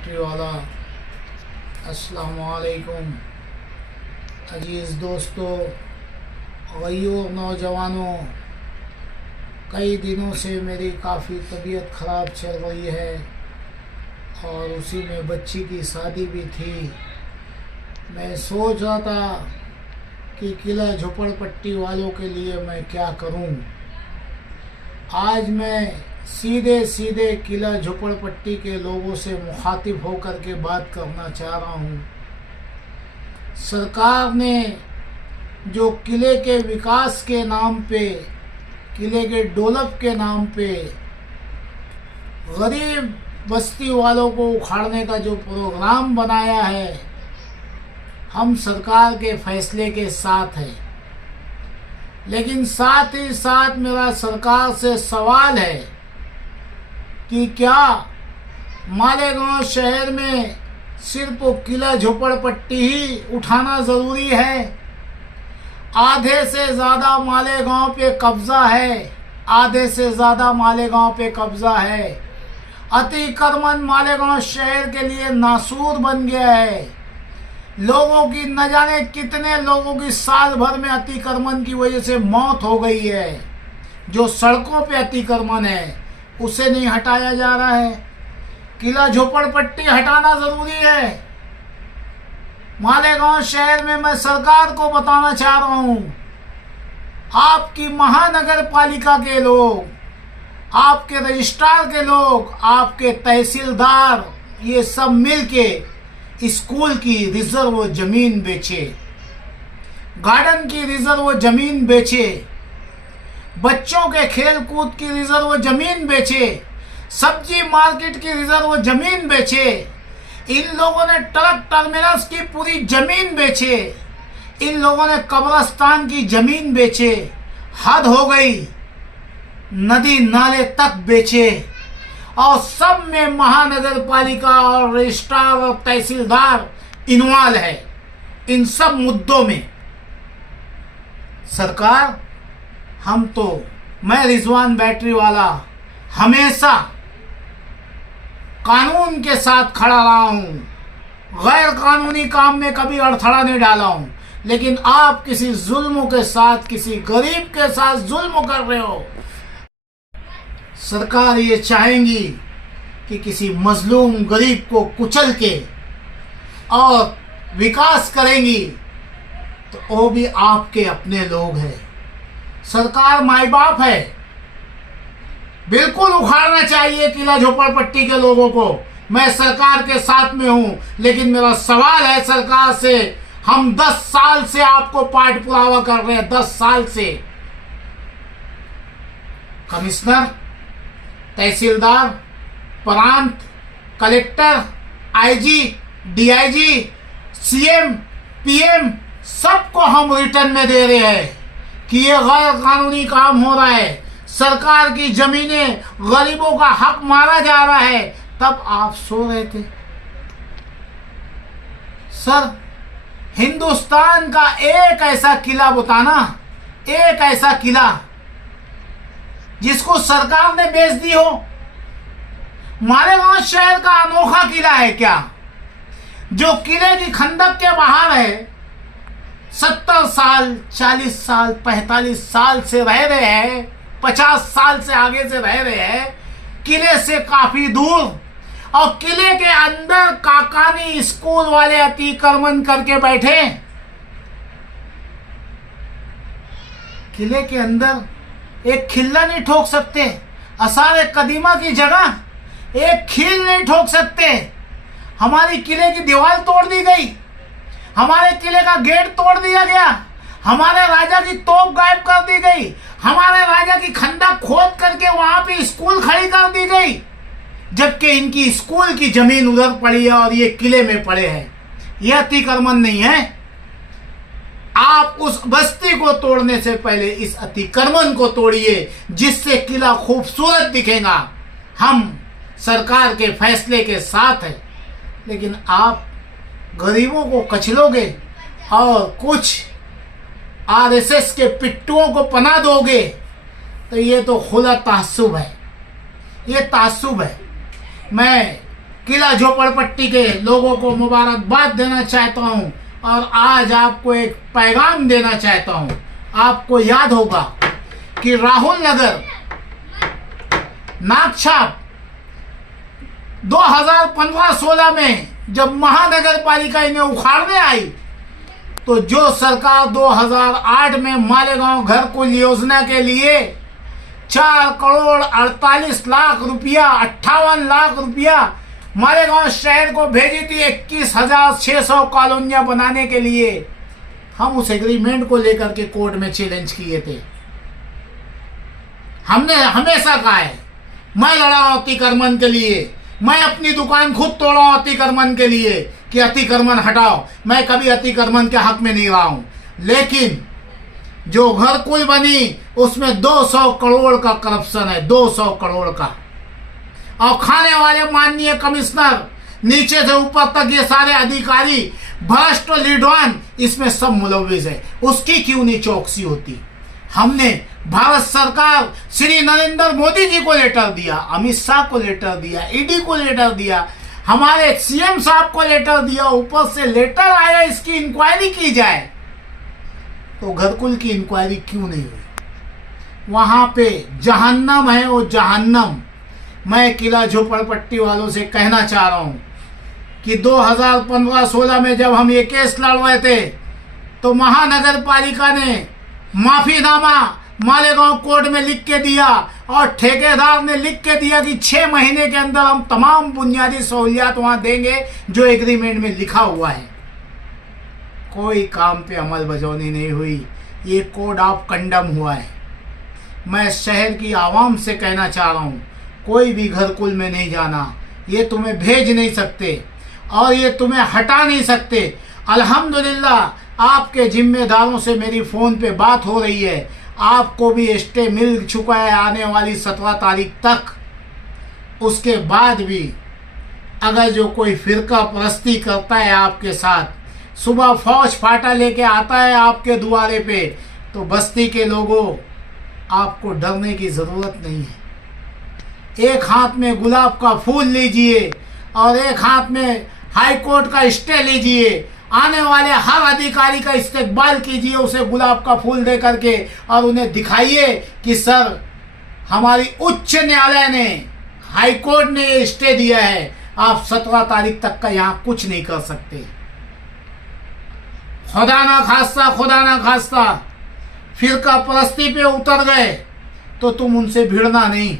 Battery वाला। अस्सलामुअलैकुम अजीज़ दोस्तों, भाइयों, नौजवानों, कई दिनों से मेरी काफ़ी तबीयत ख़राब चल रही है और उसी में बच्ची की शादी भी थी। मैं सोच रहा था कि किला झोपड़पट्टी वालों के लिए मैं क्या करूं। आज मैं सीधे सीधे किला झोपड़पट्टी के लोगों से मुखातिब होकर के बात करना चाह रहा हूं। सरकार ने जो किले के विकास के नाम पे, किले के डेवलप के नाम पे गरीब बस्ती वालों को उखाड़ने का जो प्रोग्राम बनाया है, हम सरकार के फैसले के साथ हैं। लेकिन साथ ही साथ मेरा सरकार से सवाल है कि क्या मालेगांव शहर में सिर्फ किला झोपड़पट्टी ही उठाना ज़रूरी है? आधे से ज़्यादा मालेगांव पे कब्ज़ा है, आधे से ज़्यादा मालेगांव पे कब्ज़ा है। अतिक्रमण मालेगांव शहर के लिए नासूर बन गया है। लोगों की न जाने कितने लोगों की साल भर में अतिक्रमण की वजह से मौत हो गई है। जो सड़कों पे अतिक्रमण है उसे नहीं हटाया जा रहा है। किला झोपड़पट्टी हटाना जरूरी है। मालेगांव शहर में मैं सरकार को बताना चाह रहा हूं, आपकी महानगर पालिका के लोग, आपके रजिस्ट्रार के लोग, आपके तहसीलदार, ये सब मिलके स्कूल की रिजर्व जमीन बेचे, गार्डन की रिजर्व जमीन बेचे, बच्चों के खेल कूद की रिजर्व जमीन बेचे, सब्जी मार्केट की रिजर्व जमीन बेचे। इन लोगों ने ट्रक टर्मिनल्स की पूरी जमीन बेचे, इन लोगों ने कब्रिस्तान की जमीन बेचे। हद हो गई, नदी नाले तक बेचे और सब में महानगर पालिका और रजिस्ट्रार और तहसीलदार इन्वॉल्व है। इन सब मुद्दों में सरकार, मैं रिजवान बैटरी वाला हमेशा कानून के साथ खड़ा रहा हूं, गैर कानूनी काम में कभी अड़थड़ा नहीं डाला हूं। लेकिन आप किसी जुल्म के साथ, किसी गरीब के साथ जुल्म कर रहे हो। सरकार ये चाहेंगी कि किसी मजलूम गरीब को कुचल के और विकास करेंगी, तो वो भी आपके अपने लोग हैं। सरकार माई बाप है, बिल्कुल उखाड़ना चाहिए किला झोपड़पट्टी के लोगों को। मैं सरकार के साथ में हूं, लेकिन मेरा सवाल है सरकार से, हम 10 साल से आपको पाठ पुरावा कर रहे हैं, 10 साल से। कमिश्नर, तहसीलदार, प्रांत, collector, IG, DIG, CM, PM, सबको हम रिटर्न में दे रहे हैं कि ये गैर कानूनी काम हो रहा है, सरकार की जमीनें, गरीबों का हक मारा जा रहा है। तब आप सो रहे थे। सर, हिंदुस्तान का एक ऐसा किला बताना, एक ऐसा किला जिसको सरकार ने बेच दी हो। मालेगांव शहर का अनोखा किला है क्या? जो किले की खंदक के बाहर है, 70 साल, 40 साल, 45 साल से रह रहे हैं, 50 साल से आगे से रह रहे हैं, किले से काफी दूर। और किले के अंदर काकानी स्कूल वाले अतिक्रमण करके बैठे। किले के अंदर एक खिल्ला नहीं ठोक सकते, आसार कदीमा की जगह एक खील नहीं ठोक सकते। हमारी किले की दीवार तोड़ दी गई, हमारे किले का गेट तोड़ दिया गया, हमारे राजा की तोप गायब कर दी गई, हमारे राजा की खंडक खोद करके वहां पे स्कूल खड़ी कर दी गई, जबकि इनकी स्कूल की जमीन उधर पड़ी है और ये किले में पड़े हैं। यह अतिक्रमण नहीं है। आप उस बस्ती को तोड़ने से पहले इस अतिक्रमण को तोड़िए, जिससे किला खूबसूरत दिखेगा। हम सरकार के फैसले के साथ हैं, लेकिन आप गरीबों को कचलोगे और कुछ आरएसएस के पिट्टुओं को पनाह दोगे, तो ये तो खुला तासुब है, ये तासुब है। मैं किला झोपड़पट्टी के लोगों को मुबारकबाद देना चाहता हूं और आज आपको एक पैगाम देना चाहता हूं। आपको याद होगा कि राहुल नगर नागछाप 2015-16 में जब महानगर पालिका इन्हें उखाड़ने आई तो जो सरकार 2008 में मालेगांव घरकुल योजना के लिए 4 करोड़ 48 लाख रुपया 58 लाख रुपया मालेगांव शहर को भेजी थी 21,600 कॉलोनियां बनाने के लिए, हम उस एग्रीमेंट को लेकर के कोर्ट में चैलेंज किए थे। हमने हमेशा कहा है मैं लड़ा हूं अतिक्रमण के लिए, मैं अपनी दुकान खुद तोड़ा हूं अतिक्रमण के लिए कि अतिक्रमण हटाओ। मैं कभी अतिक्रमण के हक में नहीं रहा हूं, लेकिन जो घरकुल बनी उसमें 200 करोड़ का करप्शन है, 200 करोड़ का। और खाने वाले माननीय कमिश्नर नीचे से ऊपर तक ये सारे अधिकारी भ्रष्ट लीडवान इसमें सब मुलविस है। उसकी क्यों नहीं चौकसी होती? हमने भारत सरकार श्री नरेंद्र मोदी जी को लेटर दिया, अमित शाह को लेटर दिया, ईडी को लेटर दिया, हमारे सीएम साहब को लेटर दिया, ऊपर से लेटर आया इसकी इंक्वायरी की जाए। तो घरकुल की इंक्वायरी क्यों नहीं हुई? वहां पे जहन्नम है वो जहन्नम। मैं किला झोपड़पट्टी वालों से कहना चाह रहा हूं कि 2015-16 में जब हम ये केस लड़ रहे थे तो महानगर पालिका ने माफीनामा मालेगांव कोर्ट में लिख के दिया और ठेकेदार ने लिख के दिया कि 6 महीने के अंदर हम तमाम बुनियादी सहूलियात वहां देंगे जो एग्रीमेंट में लिखा हुआ है। कोई काम पे अमल बजौनी नहीं हुई, ये कोड ऑफ कंडम हुआ है। मैं शहर की आवाम से कहना चाह रहा हूँ कोई भी घरकुल में नहीं जाना, ये तुम्हें भेज नहीं सकते और ये तुम्हें हटा नहीं सकते। अल्हम्दुलिल्लाह आपके जिम्मेदारों से मेरी फ़ोन पे बात हो रही है, आपको भी स्टे मिल चुका है आने वाली 17 तारीख तक। उसके बाद भी अगर जो कोई फिरका परस्ती करता है आपके साथ, सुबह फौज फाटा लेके आता है आपके दुआरे पे, तो बस्ती के लोगों आपको डरने की ज़रूरत नहीं है। एक हाथ में गुलाब का फूल लीजिए और एक हाथ में हाई कोर्ट का स्टे लीजिए। आने वाले हर अधिकारी का इस्तेकबाल कीजिए उसे गुलाब का फूल दे करके और उन्हें दिखाइए कि सर हमारी उच्च न्यायालय ने, हाई कोर्ट ने ये स्टे दिया है, आप 17 तारीख तक का यहाँ कुछ नहीं कर सकते। खुदा ना खास्ता फिरका परस्ती पे उतर गए तो तुम उनसे भिड़ना नहीं।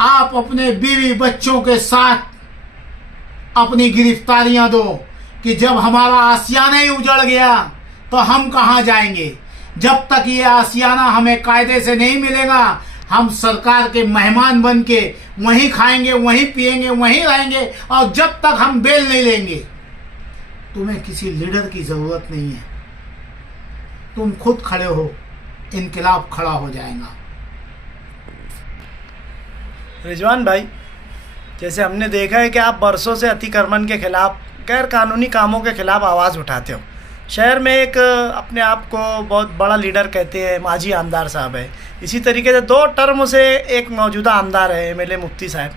आप अपने बीवी बच्चों के साथ अपनी गिरफ्तारियां दो कि जब हमारा आसियाना ही उजड़ गया तो हम कहां जाएंगे। जब तक ये आसियाना हमें कायदे से नहीं मिलेगा हम सरकार के मेहमान बन के वहीं खाएंगे, वहीं पिएंगे, वहीं रहेंगे और जब तक हम बेल नहीं लेंगे। तुम्हें किसी लीडर की ज़रूरत नहीं है, तुम खुद खड़े हो, इनकलाब खड़ा हो जाएगा। रिजवान भाई, जैसे हमने देखा है कि आप बरसों से अतिक्रमण के खिलाफ, गैर कानूनी कामों के खिलाफ आवाज़ उठाते हो। शहर में एक अपने आप को बहुत बड़ा लीडर कहते हैं माजी आमदार साहब है, इसी तरीके से 2 टर्म से एक मौजूदा आमदार है एमएलए मुफ्ती साहब।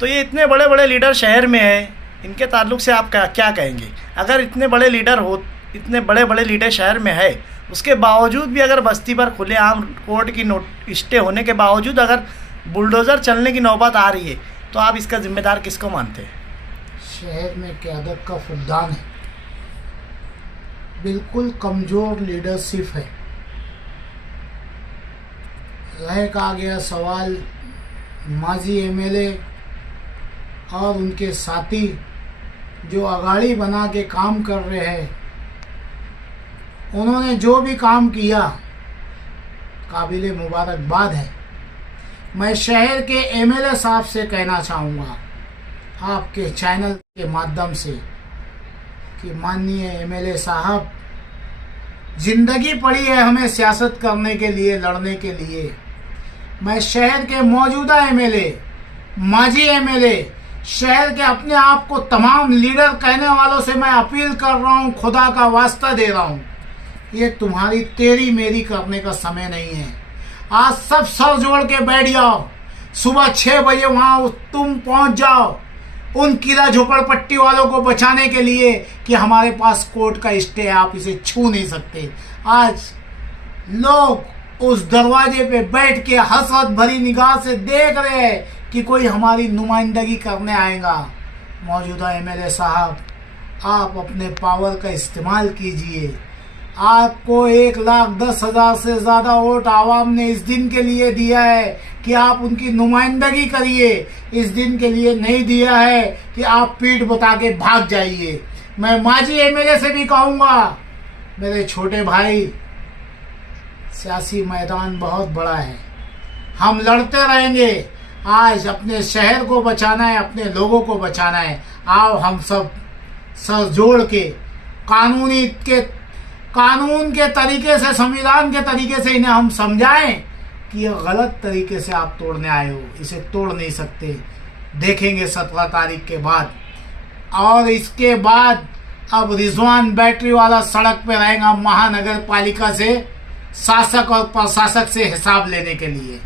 तो ये इतने बड़े बड़े लीडर शहर में है, इनके ताल्लुक से आप क्या कहेंगे? अगर इतने बड़े लीडर शहर में है, उसके बावजूद भी अगर बस्ती पर खुलेआम कोर्ट की स्टे होने के बावजूद अगर बुलडोज़र चलने की नौबत आ रही है, तो आप इसका जिम्मेदार किसको मानते हैं? शहर में क़यादत का फुक़दान है, बिल्कुल कमज़ोर लीडरशिप है। रह का गया सवाल माजी एमएलए और उनके साथी जो अगाड़ी बना के काम कर रहे हैं, उन्होंने जो भी काम किया काबिले मुबारकबाद है। मैं शहर के एमएलए साहब से कहना चाहूँगा आपके चैनल के माध्यम से कि माननीय एमएलए साहब, जिंदगी पड़ी है हमें सियासत करने के लिए, लड़ने के लिए। मैं शहर के मौजूदा एमएलए, माजी एमएलए, शहर के अपने आप को तमाम लीडर कहने वालों से मैं अपील कर रहा हूँ, खुदा का वास्ता दे रहा हूँ, ये तुम्हारी तेरी मेरी करने का समय नहीं है। आज सब सर जोड़ के बैठ जाओ, सुबह 6 बजे वहाँ तुम पहुँच जाओ उन कीड़ा झोपड़पट्टी वालों को बचाने के लिए कि हमारे पास कोर्ट का स्टे है, आप इसे छू नहीं सकते। आज लोग उस दरवाजे पे बैठ के हसरत भरी निगाह से देख रहे हैं कि कोई हमारी नुमाइंदगी करने आएगा। मौजूदा एमएलए साहब, आप अपने पावर का इस्तेमाल कीजिए। आपको 1,10,000 से ज़्यादा वोट आवाम ने इस दिन के लिए दिया है कि आप उनकी नुमाइंदगी करिए, इस दिन के लिए नहीं दिया है कि आप पीठ बता के भाग जाइए। मैं माजी एमएलए से भी कहूँगा, मेरे छोटे भाई, सियासी मैदान बहुत बड़ा है, हम लड़ते रहेंगे। आज अपने शहर को बचाना है, अपने लोगों को बचाना है। आओ हम सब सर जोड़ के कानून के तरीके से, संविधान के तरीके से इन्हें हम समझाएं कि ये गलत तरीके से आप तोड़ने आए हो, इसे तोड़ नहीं सकते। देखेंगे 17 तारीख के बाद। और इसके बाद अब रिजवान बैटरी वाला सड़क पे रहेगा महानगर पालिका से शासक और प्रशासक से हिसाब लेने के लिए।